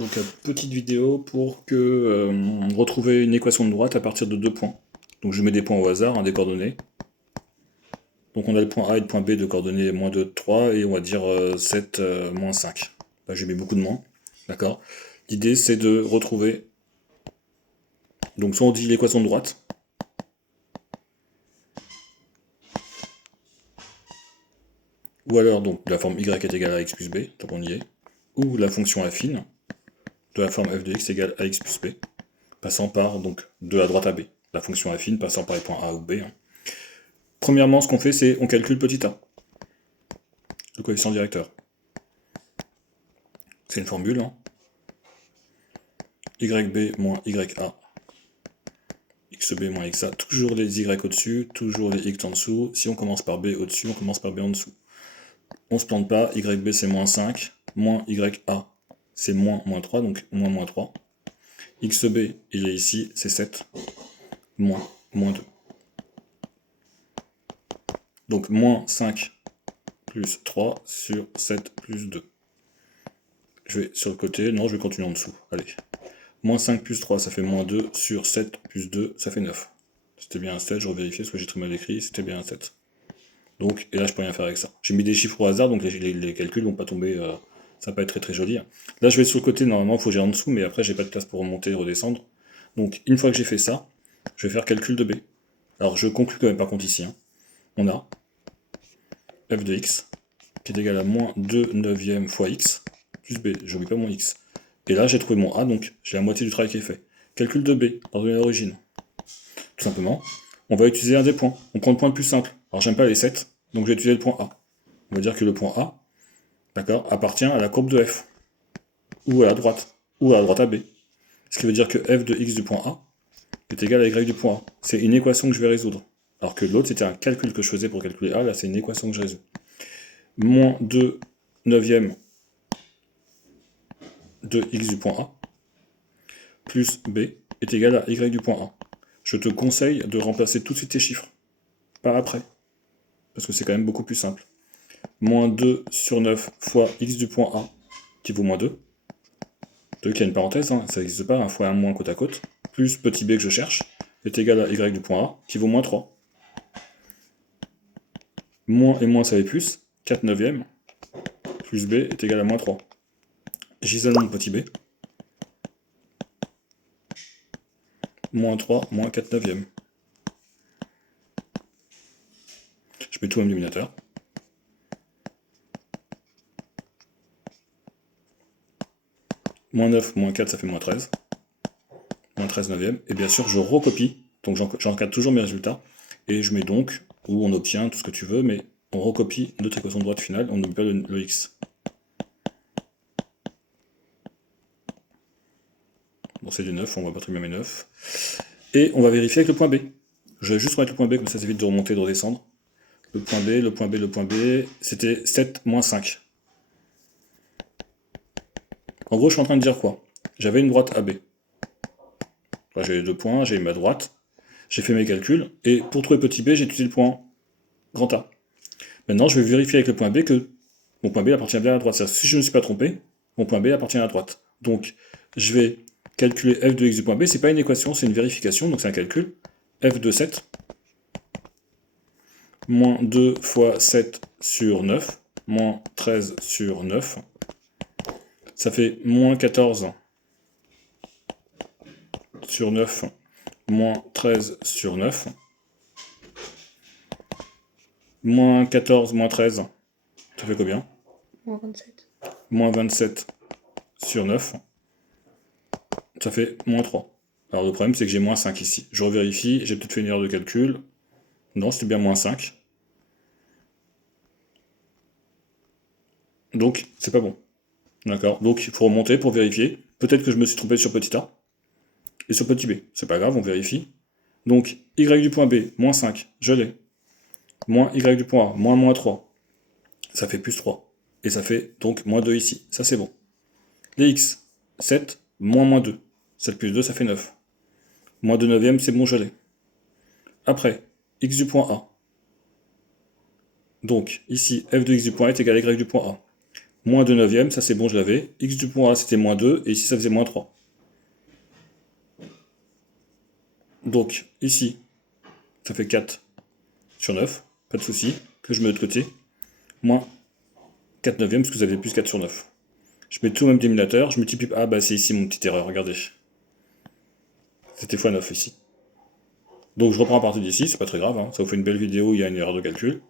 Donc, petite vidéo pour retrouver une équation de droite à partir de deux points. Donc, je mets des points au hasard, des coordonnées. Donc, on a le point A et le point B de coordonnées moins 2, 3, et on va dire 7, moins 5. Là, j'ai mis beaucoup de moins. D'accord. L'idée, c'est de retrouver. Donc, soit on dit l'équation de droite, ou alors donc la forme y est égale à x plus b, donc on y est, ou la fonction affine de la forme f de x égale à x plus b, passant par donc de la droite à b. La fonction affine passant par les points A ou B. Premièrement, ce qu'on fait, c'est on calcule petit a, le coefficient directeur. C'est une formule, YB moins YA, XB moins XA, toujours les Y au-dessus, toujours les X en dessous. Si on commence par B au-dessus, on commence par B en dessous. On se plante pas, YB c'est moins 5, moins YA c'est moins 3, donc moins 3. XB, il est ici, c'est 7, moins 2. Donc moins 5 plus 3 sur 7 plus 2. Je vais sur le côté, non, je vais continuer en dessous. Allez. Moins 5 plus 3, ça fait moins 2 sur 7 plus 2, ça fait 9. C'était bien un 7, je revérifie parce que j'ai très mal écrit, c'était bien un 7. Donc, et là, je peux rien faire avec ça. J'ai mis des chiffres au hasard, donc les calculs vont pas tomber, ça va pas être très très joli. Là, je vais sur le côté, normalement, il faut que j'aille en dessous, mais après, j'ai pas de place pour remonter et redescendre. Donc, une fois que j'ai fait ça, je vais faire calcul de B. Alors, je conclue quand même par contre ici. On a f de x qui est égal à moins 2 neuvièmes fois x plus b. J'oublie pas mon x. Et là, j'ai trouvé mon a, donc j'ai la moitié du travail qui est fait. Calcul de b, ordonnée d'origine. Tout simplement, on va utiliser un des points. On prend le point le plus simple. Alors, j'aime pas les 7, donc je vais utiliser le point A. On va dire que le point A, d'accord, appartient à la courbe de f, ou à la droite, ou à la droite AB. Ce qui veut dire que f de x du point A est égal à y du point A. C'est une équation que je vais résoudre. Alors que l'autre, c'était un calcul que je faisais pour calculer A, là c'est une équation que je résous. Moins 2 neuvièmes de x du point A plus b est égal à y du point A. Je te conseille de remplacer tout de suite tes chiffres, pas après, parce que c'est quand même beaucoup plus simple. Moins 2 sur 9 fois x du point A, qui vaut moins 2. 2 qui a une parenthèse, ça n'existe pas, un fois un moins côte à côte, plus petit b que je cherche, est égal à y du point A, qui vaut moins 3. Moins et moins ça fait plus, 4 neuvièmes, plus b est égal à moins 3. J'isole mon petit b. Moins 3, moins 4 neuvièmes. Je mets tout en illuminateur. Moins 9, moins 4, ça fait moins 13. Moins 13 neuvièmes. Et bien sûr, je recopie. Donc j'encadre toujours mes résultats. Et je mets donc, où on obtient tout ce que tu veux, mais on recopie notre équation de droite finale, on n'oublie pas le x. Bon, c'est du 9, on voit pas très bien mes 9. Et on va vérifier avec le point B. Je vais juste remettre le point B, comme ça évite de remonter, de redescendre. Le point B, le point B, le point B, c'était 7 moins 5. En gros, je suis en train de dire quoi? J'avais une droite AB. J'ai les deux points, j'ai ma droite, j'ai fait mes calculs, et pour trouver petit b, j'ai utilisé le point grand A. Maintenant, je vais vérifier avec le point B que mon point B appartient bien à la droite. C'est-à-dire que si je ne me suis pas trompé, mon point B appartient à la droite. Donc, je vais calculer f de x du point B, c'est pas une équation, c'est une vérification, donc c'est un calcul. F de 7, moins 2 fois 7 sur 9, moins 13 sur 9, ça fait moins 14 sur 9, moins 13 sur 9, moins 14, moins 13, ça fait combien? Moins 27. Moins 27 sur 9, ça fait moins 3. Alors le problème c'est que j'ai moins 5 ici. Je revérifie, j'ai peut-être fait une erreur de calcul. Non, c'était bien moins 5. Donc c'est pas bon. D'accord. Donc il faut remonter pour vérifier. Peut-être que je me suis trompé sur petit a et sur petit b. C'est pas grave, on vérifie. Donc y du point B, moins 5, je l'ai. Moins y du point A, moins 3. Ça fait plus 3. Et ça fait donc moins 2 ici. Ça c'est bon. Les x, 7, moins 2. 7 plus 2, ça fait 9. Moins 2 neuvièmes, c'est bon, je l'ai. Après, x du point A. Donc, ici, f de x du point A est égal à y du point A. Moins 2 neuvièmes, ça c'est bon, je l'avais. X du point A, c'était moins 2, et ici, ça faisait moins 3. Donc, ici, ça fait 4 sur 9, pas de souci, que je mets de l'autre côté. Moins 4 neuvièmes, parce que vous avez plus 4 sur 9. Je mets tout au même dénominateur, je multiplie... Ah bah c'est ici mon petite erreur, regardez. C'était x 9 ici. Donc je reprends à partir d'ici, c'est pas très grave, hein. Ça vous fait une belle vidéo, il y a une erreur de calcul.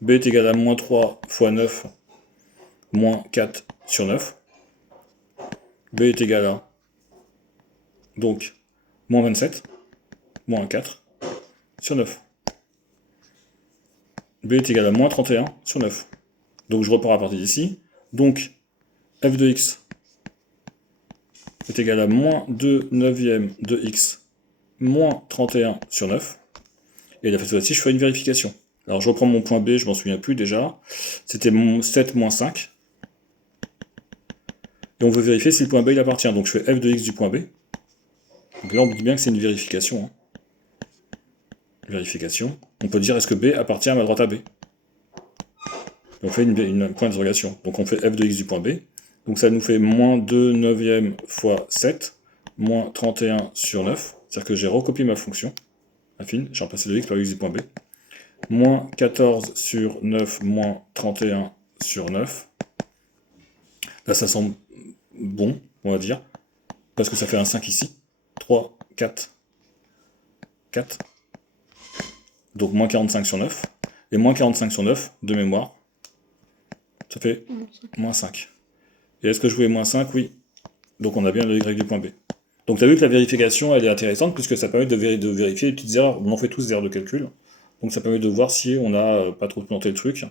B est égal à moins 3 fois 9, moins 4 sur 9. B est égal à, donc, moins 27, moins 4 sur 9. B est égal à moins 31 sur 9. Donc je repars à partir d'ici. Donc, f de x est égal à moins 2 neuvièmes de x, moins 31 sur 9. Et la fois-ci, je fais une vérification. Alors je reprends mon point B, je m'en souviens plus déjà. C'était 7 moins 5. Et on veut vérifier si le point B il appartient. Donc je fais f de x du point B. Donc là on me dit bien que c'est une vérification. Hein. Vérification. On peut dire est-ce que B appartient à ma droite AB. Et on fait une point d'interrogation. Donc on fait f de x du point B. Donc ça nous fait moins 2 neuvièmes fois 7, moins 31 sur 9. C'est-à-dire que j'ai recopié ma fonction affine, j'ai remplacé le x par x du point B. Moins 14 sur 9, moins 31 sur 9. Là, ça semble bon, on va dire, parce que ça fait un 5 ici. 3, 4, 4. Donc moins 45 sur 9. Et moins 45 sur 9, de mémoire, ça fait moins 5. Et est-ce que je voulais moins 5? Oui. Donc on a bien le y du point B. Donc tu as vu que la vérification, elle est intéressante, puisque ça permet de vérifier les petites erreurs. On en fait tous des erreurs de calcul. Donc ça permet de voir si on n'a pas trop planté le truc.